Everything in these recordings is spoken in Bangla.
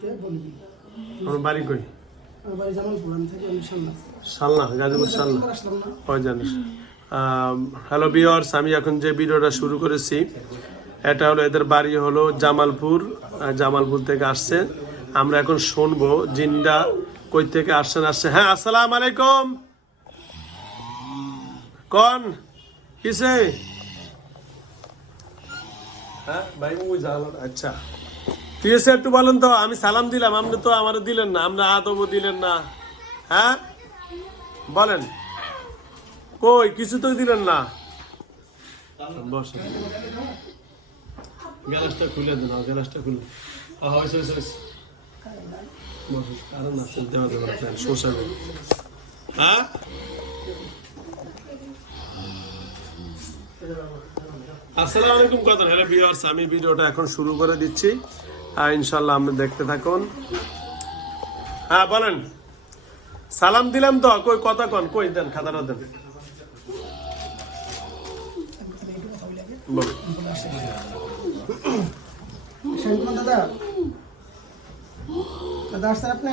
থেকে বলবি আমার বাড়ি কই? আমার বাড়ি জামালপুর আমি থাকি আমি সামনে। সালনা গাজীপুর সালনা? তিনবার আসলাম না। হয় জানিস। হ্যালো বিয়ার্স আমি এখন যে ভিডিওটা শুরু করেছি এটা হলো এদের বাড়ি হলো জামালপুর জামালপুর থেকে আসছে। আমরা এখন শুনব জিনটা কই থেকে আসছেন আসছে। হ্যাঁ আসসালাম আলাইকুম। কন কিসে? হ্যাঁ ভাই আচ্ছা। ঠিক আছে একটু বলেন তো, আমি সালাম দিলাম, আপনি তো আমার দিলেন না, আপনি আদবও দিলেন না। হ্যাঁ? বলেন। কই, কিছু তো দিলেন না। বসেন। হ্যাঁ? আসসালামু আলাইকুম, কথা হ্যালো ভিউয়ার্স আমি ভিডিওটা এখন শুরু করে দিচ্ছি। আর ইনশাল্লাহ আপনি দেখতে থাকুন। হ্যাঁ বলেন। সালাম দিলাম তো, কই, কথা কন, কই দেন, খাতাটা দেন। দাদা দাদা আসছেন আপনি?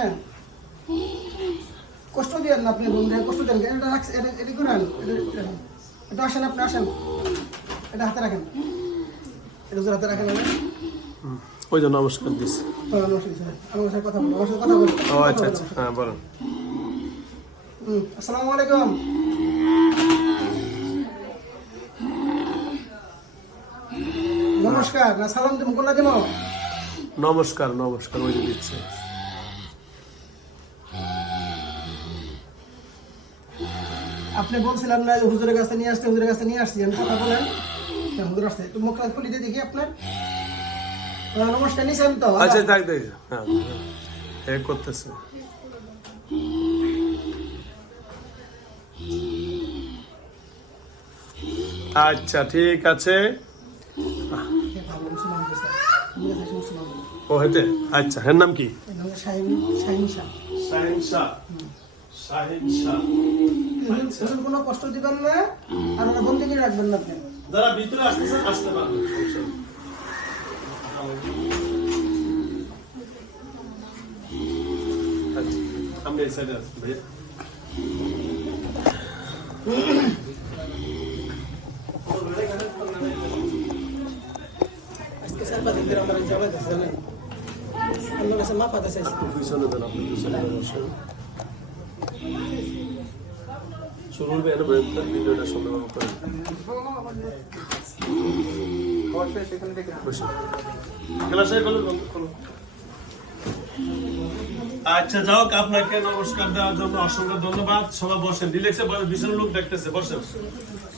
কষ্ট দিয়েন আপনি, বন্ধু, কষ্ট দেন। এটা রাখছেন এটা করেন, এটা আসেন আপনি, আসেন। এটা হাতে রাখেন। এটা হাতে রাখেন ওই যে নমস্কার দিচ্ছি। ও আচ্ছা আচ্ছা হ্যাঁ বলেন। আসসালামু আলাইকুম। নমস্কার না সালাম তুমি কোনটা দেবো নমস্কার নমস্কার ওই যে দিচ্ছে। আপনি বলছিলেন না হুজুরের কাছে নিয়ে আসতে হুজুরের কাছে নিয়ে আসছি আমি কথা বলেন। হুজুর আসছে একটু মুখটা খুলে দিয়ে দেখি আপনার। নমস্কার নিছি তো আচ্ছা হ্যাঁ এ করতেছে। আচ্ছা ঠিক আছে। ও হেতে আচ্ছা এর নাম কি? কোনো কষ্ট দিবেন না? আর ওরা বন্দি করে রাখবেন না আপনি? যারা ভিতরে আসতেছেন আসতে পারবেন। এই সাইডে আছি ভাইয়া। আজকে চার পাঁচ দিন আমার জ্বালা দিচ্ছে, জানেন? আল্লাহর কাছে আদায় চাইছি। পিছনে দেন আপনি পিছনে বসেন শুরু হবে ব্রেকটা ভিডিওটা সুন্দরভাবে করেন বসে ক্লাসে খোলো খোলো আচ্ছা যাও আপনাকে নমস্কার দেওয়ার জন্য অসংখ্য ধন্যবাদ। সবাই বসেন রিল্যাক্সে ভীষণ লোক দেখতেছে বসেন।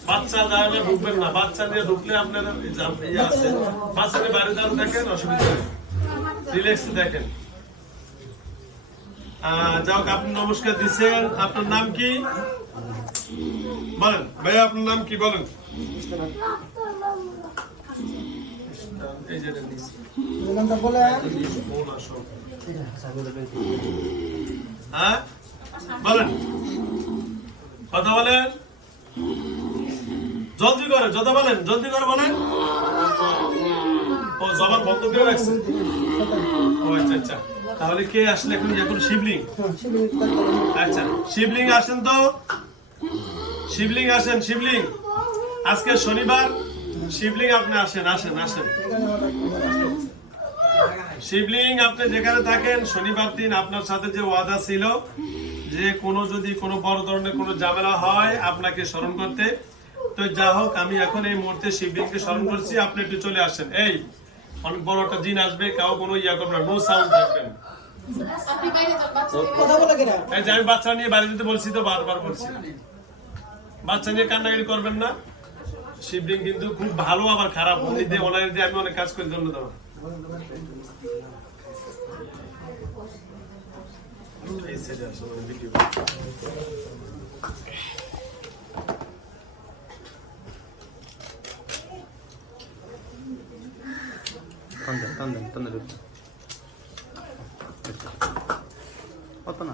বাচ্চা দাঁড়ালে ঢুকবেন না বাচ্চা নিয়ে ঢুকলে আপনার ইয়ে আছে বাচ্চা নিয়ে বাইরে দাঁড়ান দেখেন অসুবিধা নেই। রিল্যাক্সে দেখেন। যাও আপনি নমস্কার দিচ্ছেন। আপনার নাম কি? বলেন ভাইয়া আপনার নাম কি? বলেন। এই যে হ্যাঁ? বলেন। কথা বলেন। জলদি করে যত বলেন, জলদি করে বলেন। ও, জবান বন্ধ করে রাখছে। ও আচ্ছা আচ্ছা। তাহলে কে আসলে এখন এখন শিবলিং। আচ্ছা শিবলিং আসেন তো। শিবলিং আসেন, শিবলিং। আজকে শনিবার, শিবলিং আপনি আসেন আসেন আসেন। শিবলিং আপনি যেখানে থাকেন শনিবার দিন আপনার সাথে যে ওয়াদা ছিল যে কোনো যদি কোনো বড় ধরনের কোনো ঝামেলা হয় আপনাকে স্মরণ করতে। তো যা হোক আমি এখন এই মুহূর্তে শিবলিংকে স্মরণ করছি। আপনি একটু চলে আসেন। এই অনেক বড় একটা দিন আসবে কাউ কোনো ইয়া করবে না নো সাউন্ড থাকবেন আমি বাচ্চা নিয়ে বাড়ি যেতে বলছি তো বারবার বলছি। বাচ্চা নিয়ে কান্নাকাটি করবেন না। শিবলিং কিন্তু খুব ভালো আবার খারাপ। উনি দিয়ে ওনার দিয়ে আমি অনেক কাজ করি ধন্যবাদ। ತಂದೆ ತಂದೆ ತಂದೆ ಬೇಕು ಹೊತ್ತನ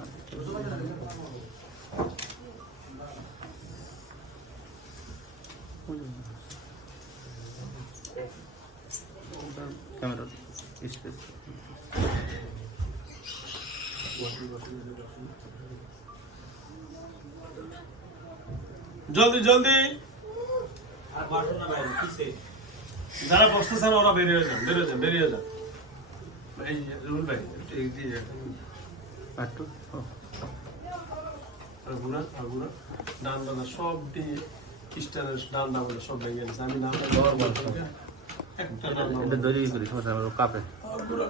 ಹ್ಞೂ ক্যামেরা স্পেস জলদি জলদি। যারা বসতেছেন ওরা বেরিয়ে যান বেরিয়ে যান বেরিয়ে যান। এই রুল ভাই একটু ডান ডান সব দিয়ে খ্রিস্টানের ডান ডান সব ভেঙে গেছে। আমি না একটা ডান ডান এটা দড়ি করি সমস্যা নেই, ও কাঁপে আর ঘুরা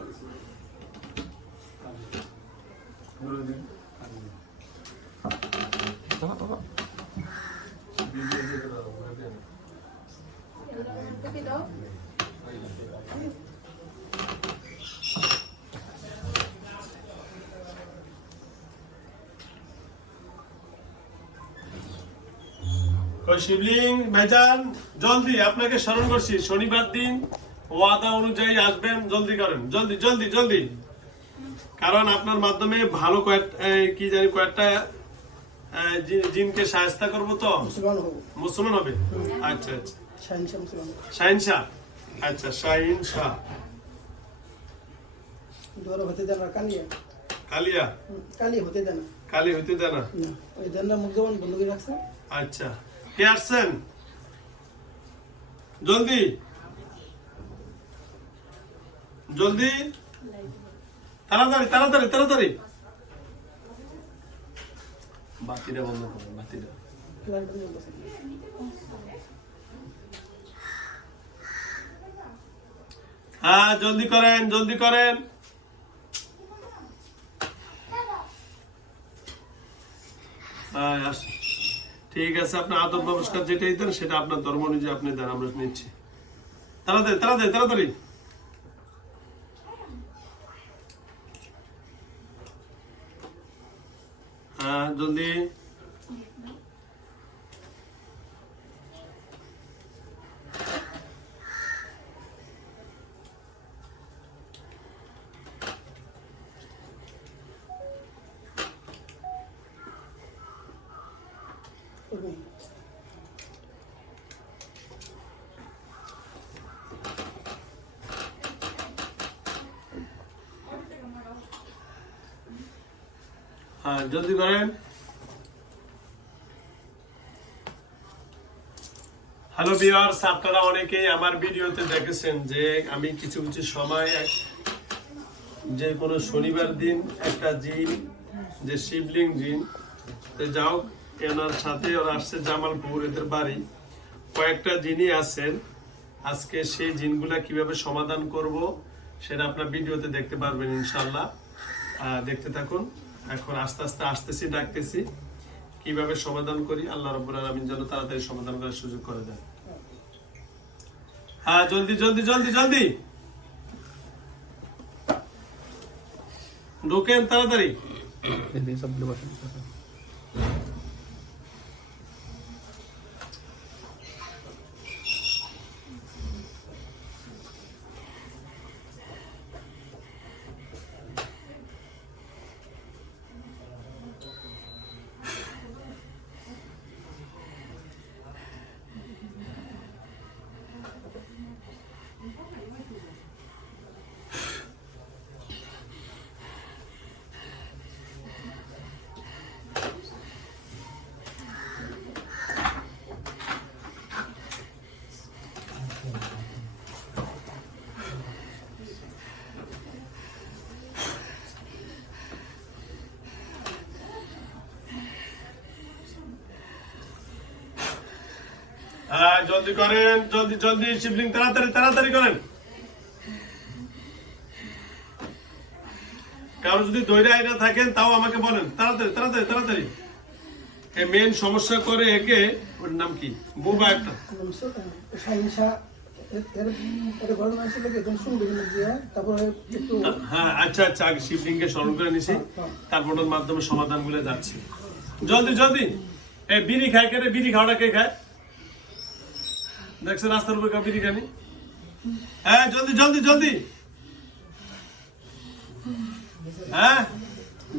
দিন দিন। জলদি আপনাকে স্মরণ করছি শনিবার দিন ওয়াদা অনুযায়ী আসবেন জলদি করেন জলদি জলদি জলদি। কারণ আপনার মাধ্যমে ভালো কয়েক এই, কি জানি কয়েকটা জিনকে সাহায্য করব তো? মুসলমান হবে। আচ্ছা আচ্ছা। শাহিন শাহ আচ্ছা শাহিন শাহ হতে দেন কালিয়া। কালিয়া? হতে দেন কালি হইতে দেয় না? না ওই দেন মুখ বন্ধ করে রাখছে আচ্ছা। কে আসছেন? জলদি। জলদি। তাড়াতাড়ি তাড়াতাড়ি তাড়াতাড়ি। বাতিটা বন্ধ করুন বাতিটা। হ্যাঁ জলদি করেন জলদি করেন। হ্যাঁ, আস- ঠিক আছে আপনার আদব নমস্কার যেটাই দেন, সেটা আপনার ধর্ম অনুযায়ী আপনি দেন, আমরা নিচ্ছি। তাড়াতাড়ি তাড়াতাড়ি তাড়াতাড়ি। হ্যাঁ জলদি জলদি করেন। হ্যালো ভিউয়ার্স আপনারা অনেকেই আমার ভিডিওতে দেখেছেন যে আমি কিছু কিছু সময়, যে কোনো শনিবার দিন একটা জিন, যে শিবলিং জিন যাও, এনার সাথে ওরা আসছে জামালপুর, এদের বাড়ি। কয়েকটা জিনই আছেন। আজকে সেই জিনগুলা কীভাবে সমাধান করব, সেটা আপনার ভিডিওতে দেখতে পারবেন ইনশাল্লাহ দেখতে থাকুন। এখন আস্তে আস্তে আসতেছি, ডাকতেছি। কীভাবে সমাধান করি? আল্লাহ রব্বুল আলমিন যেন তাড়াতাড়ি সমাধান করার সুযোগ করে দেন। হ্যাঁ জলদি জলদি জলদি জলদি। ঢোকেন তাড়াতাড়ি। হ্যাঁ জলদি করেন, জলদি জলদি, শিবলিং, তাড়াতাড়ি তাড়াতাড়ি করেন। কারও যদি দৈরা আইনা থাকেন, তাও আমাকে বলেন। তাড়াতাড়ি তাড়াতাড়ি তাড়াতাড়ি। মেন সমস্যা করে একে, ওর নাম কি? বুবা একটা। হ্যাঁ আচ্ছা আচ্ছা আগে শিবলিংকে স্মরণ করে নিছি। তারপর মাধ্যমে সমাধানগুলো যাচ্ছে। জলদি জলদি। এ, বিড়ি খায় কে বিড়ি খাওয়াটা কে খায়? দেখছে রাস্তার উপরে কেউ বিড়ি হ্যাঁ জলদি জলদি জলদি। হ্যাঁ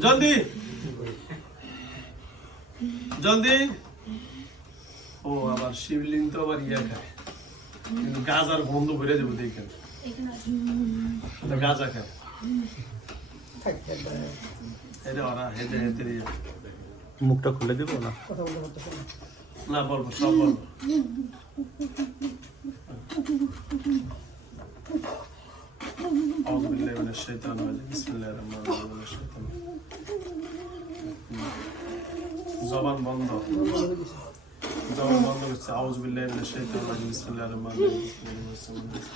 জলদি। জলদি। ও আবার শিবলিং তো আবার ইয়ে খায়। কিন্তু গাজার গন্ধ ভরে যাব দেখেন গাজা খায়। এটা ওরা হেঁটে হেঁটে মুখটা খুলে দিব না? কথা বলতে পারতেছে না। La bol bol, sağ bol. Allahu billahi mineşşeytanirracim. Bismillahirrahmanirrahim. Zaman bando. Zaman bando geçse. Auzu billahi mineşşeytanirracim. Bismillahirrahmanirrahim. Bismillahirrahmanirrahim.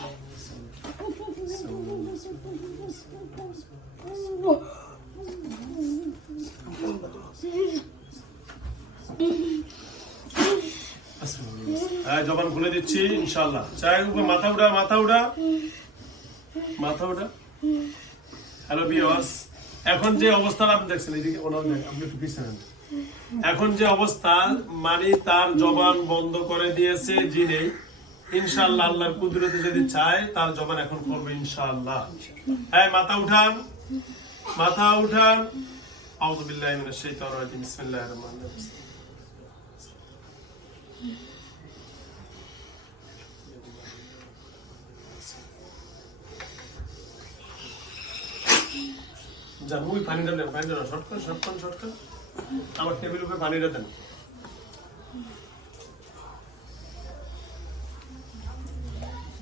হ্যাঁ জবান খুলে দিচ্ছি, ইনশাআল্লাহ। চায়ের উপর মাথা উঠা মাথা উঠা। মাথা উঠা। হ্যালো বিয়স এখন যে অবস্থা, আপনি দেখছেন, এদিকে আপনি একটু পিছনে এখন যে অবস্থা মানে তার জবান বন্ধ করে দিয়েছে যিনি। ইনশাল্লাহ আল্লাহর কুদরতে যদি চায়, তার জবান এখন করবে ইনশাল্লাহ হ্যাঁ মাথা উঠান। মাথা উঠান। আউযু বিল্লাহি মিনাশ শাইতানির রাজিম। বিসমিল্লাহির রহমানির রহিম। ওই পানিটা দেন পানিটা দেন শর্ট করে শর্ট করে শর্ট করে আমার টেবিল উপরে পানিটা দেন।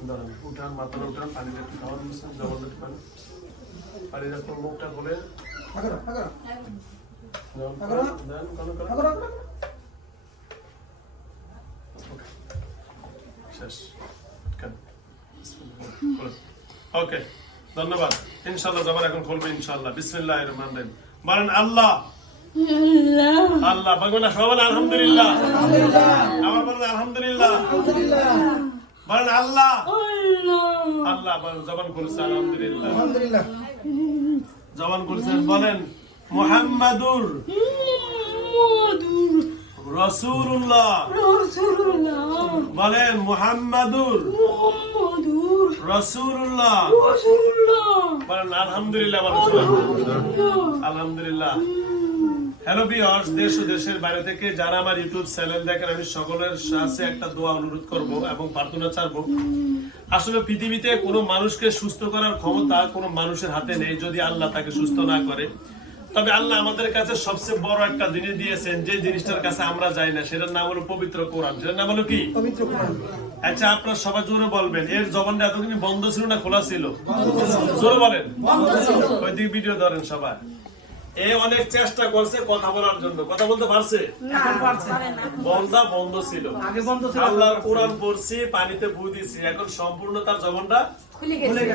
দাঁড়ান উঠান মাথাটা উঠান পানিটা একটু খাওয়ার দিচ্ছেন জবর একটু পানি পানিটা কোন মুখটা বলে? শেষ। ওকে ধন্যবাদ। ইনশাল্লাহ জবান এখন খুলবে ইনশাল্লাহ বিসমিল্লাহির রহমানির রহিম। বলেন আল্লাহ। আল্লাহ। বাংলা সবাই বলেন আলহামদুলিল্লাহ। আমার বলেন আলহামদুলিল্লাহ। বলেন আল্লাহ। আল্লাহ। বলেন জবান খুলছে আলহামদুলিল্লাহ। জবান খুলছেন বলেন মুহাম্মাদুর রাসূলুল্লাহ। বলেন মুহাম্মাদুর রাসূলুল্লাহ। বলেন আলহামদুলিল্লাহ বলেন আলহামদুলিল্লাহ। হ্যালো বিয়ার্স দেশ ও দেশের বাইরে থেকে যারা আমার ইউটিউব চ্যানেল দেখেন আমি সকলের কাছে একটা দোয়া অনুরোধ করব এবং প্রার্থনা চাইব। আসলে পৃথিবীতে কোনো মানুষকে সুস্থ করার ক্ষমতা কোনো মানুষের হাতে নেই যদি আল্লাহ তাকে সুস্থ না করে। তবে আল্লাহ আমাদের কাছে সবচেয়ে বড় একটা জিনিস দিয়েছেন যে জিনিসটার কাছে আমরা যাই না সেটার নাম হলো পবিত্র কোরআন। সেটার নাম হলো কি? পবিত্র কোরআন। আচ্ছা আপনারা সবাই জোরে বলবেন। এর জবানটা এতদিন বন্ধ ছিল না খোলা ছিল? জোরে বলেন। ওইদিকে ভিডিও ধরেন সবাই। এ অনেক চেষ্টা করছে কথা বলার জন্য। কথা বলতে পারছে? বন্ধা বন্ধ ছিল। আল্লাহর কোরআন পড়ছি পানিতে দিছি। এখন সম্পূর্ণ তার জবানটা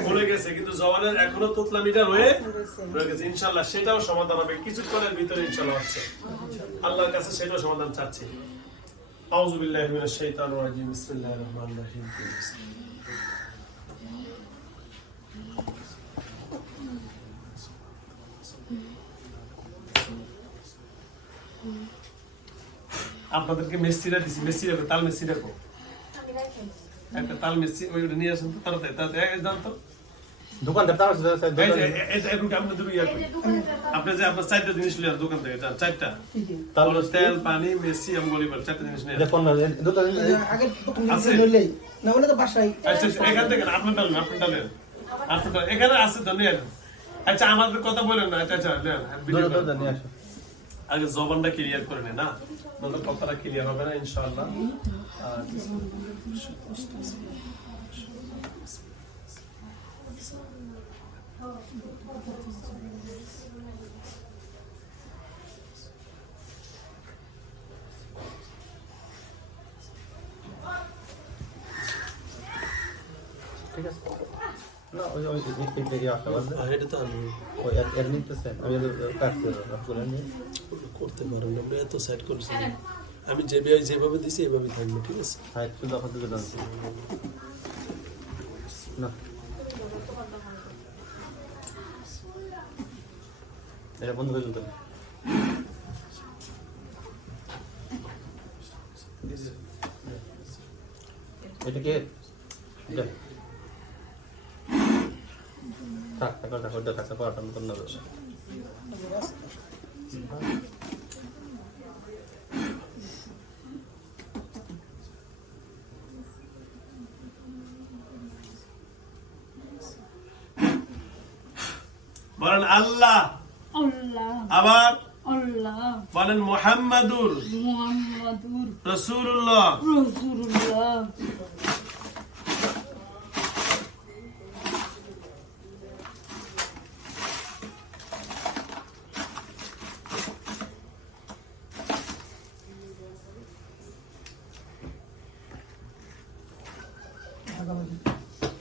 খুলে গেছে। কিন্তু জবানের এখনও তোতলা মিটার হয়ে রয়ে গেছে। ইনশাল্লাহ সেটাও সমাধান হবে। কিছুক্ষণের ভিতরে ইনশাল্লাহ হচ্ছে। আল্লাহর কাছে সেটাও সমাধান চাচ্ছি। আউযু বিল্লাহি মিনাশ শাইতানির রাজিম বিসমিল্লাহির রহমানির রহিম আপনাদেরকে মেসিরা দিছি মেসি রাখো তাল মেসি রাখো একটা তাল মেসি ওই নিয়ে আসেন তো তাড়াতাড়ি তাড়াতাড়ি এই যান তো দোকানদার তার আপনি দুটো ইয়া। আপনি যে আপনার চারটা জিনিস নিলেন দোকান থেকে যান চারটা। কি তাল পানি মেসি এবং বলিবার চারটা জিনিস নিয়ে দুটো আগের প্রথম আছে? না তো বাসায়। আচ্ছা আচ্ছা, এখান থেকে না, আপনার ডালেন আপনার ডালেন। আপনার এখানে আছে তো নিয়ে আচ্ছা আমাদের কথা বলেন না। আচ্ছা আচ্ছা নেন, আগে জবানটা ক্লিয়ার করে নে না? নয়তো কথাটা ক্লিয়ার হবে না ইনশাআল্লাহ। আর ঠিক আছে। না ওই আসা বাজে এটা তো আমি ওই এক এক নিতেছেন আমি কাটছি করে নিয়ে। করতে পারব না আমরা এত সেট করছি আমি যে যেভাবে দিছি এভাবে থাকবে ঠিক আছে? দিকে না। এটা বন্ধ করে দিতে এটা কে? এটা। থাক থাক থাক ওটা থাক পাওয়াটা নতুন না বলেন আল্লাহ আল্লাহ আবার আল্লাহ বলেন মোহাম্মদুর মুহাম্মাদুর রসুল্লাহ রাসূলুল্লাহ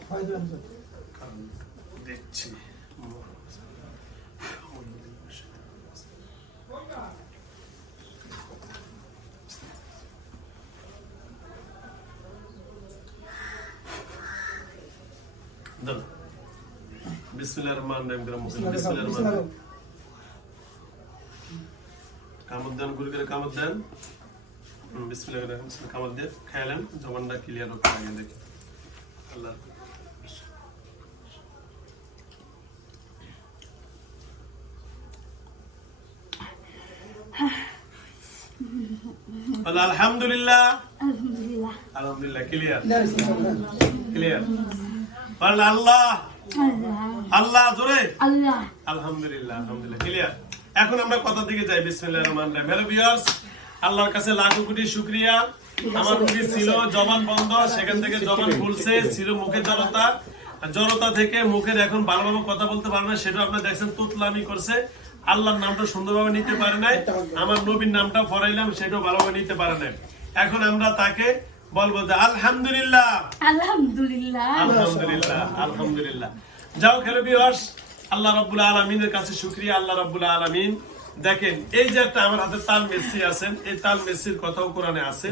হয় দিবেন তো। দেখছি বিসমিল্লাহির রহমানির রহিম করে মুখে বিসমিল্লাহির রহমানির রহিম কামড় দেন গুলি করে কামড় দেন বিসমিল্লাহির রহমানির রহিম কামড় দিয়ে খাইলেন জবানটা ক্লিয়ার হতে আগে দেখি আল্লাহ আলহামদুলিল্লাহ। আলহামদুলিল্লাহ। আলহামদুলিল্লাহ ক্লিয়ার ক্লিয়ার আল্লাহ। আল্লাহ। জোরে? আল্লাহ। আলহামদুলিল্লাহ আলহামদুলিল্লাহ। ক্লিয়ার এখন আমরা কথা দিকে যাই বিসমিল্লাহির রহমানির রহিম। হ্যালো ভিউয়ার্স আল্লাহর কাছে লাখো কোটি শুকরিয়া। আমার রুগী ছিল জবান বন্ধ সেখান থেকে জবান খুলছে ছিল মুখের জড়তা। জড়তা থেকে মুখের এখন ভালোভাবে কথা বলতে পারে না সেটা আপনারা দেখছেন তুতলামি করছে। আল্লাহর নামটা সুন্দরভাবে নিতে পারে নাই। আমার নবীর নামটা ফরাইলাম সেটাও ভালোভাবে নিতে পারে নাই। এখন আমরা তাকে বলব যে আলহামদুলিল্লাহ। আলহামদুলিল্লাহ। আলহামদুলিল্লাহ আলহামদুলিল্লাহ। যাও খেলে বিহর্স আল্লাহ রাব্বুল আলামিনের কাছে শুকরিয়া আল্লাহ রাব্বুল আলামিন। দেখেন এই যে একটা আমার হাতে তাল মেসি আছেন এই তাল মেসির কথাও কোরআনে আছে।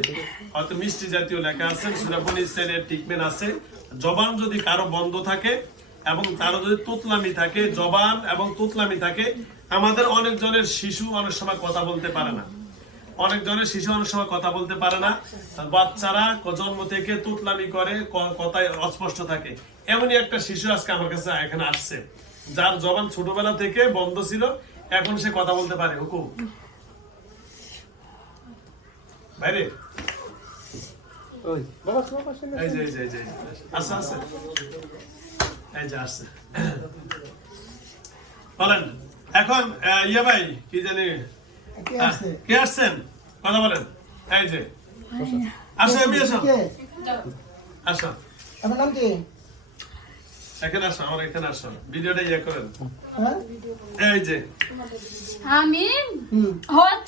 হয়তো মিষ্টি জাতীয় লেখা আছে ট্রিটমেন্ট আছে। জবান যদি কারও বন্ধ থাকে এবং তারও যদি তুতলামি থাকে জবান এবং তুতলামি থাকে আমাদের অনেক জনের শিশু অনেক সময় কথা বলতে পারে না। অনেক জনের শিশু অনেক সময় কথা বলতে পারে না। বাচ্চারা জন্ম থেকে তুতলামি করে কথায় অস্পষ্ট থাকে। এমনই একটা শিশু আজকে আমার কাছে এখানে আসছে। যার জবান ছোটবেলা থেকে বন্ধ ছিল, এখন সে কথা বলতে পারে। হুকুম। বাইরে? এখন ইয়ে ভাই, কি জানি কে আসছেন? কথা বলেন। এই যে। আসো আমি আসো। কে? আসো। আমার নাম কি? এখানে আসো আমার এখানে আসো। ভিডিওটা ইয়ে করেন। হ্যাঁ? এই যে। আমি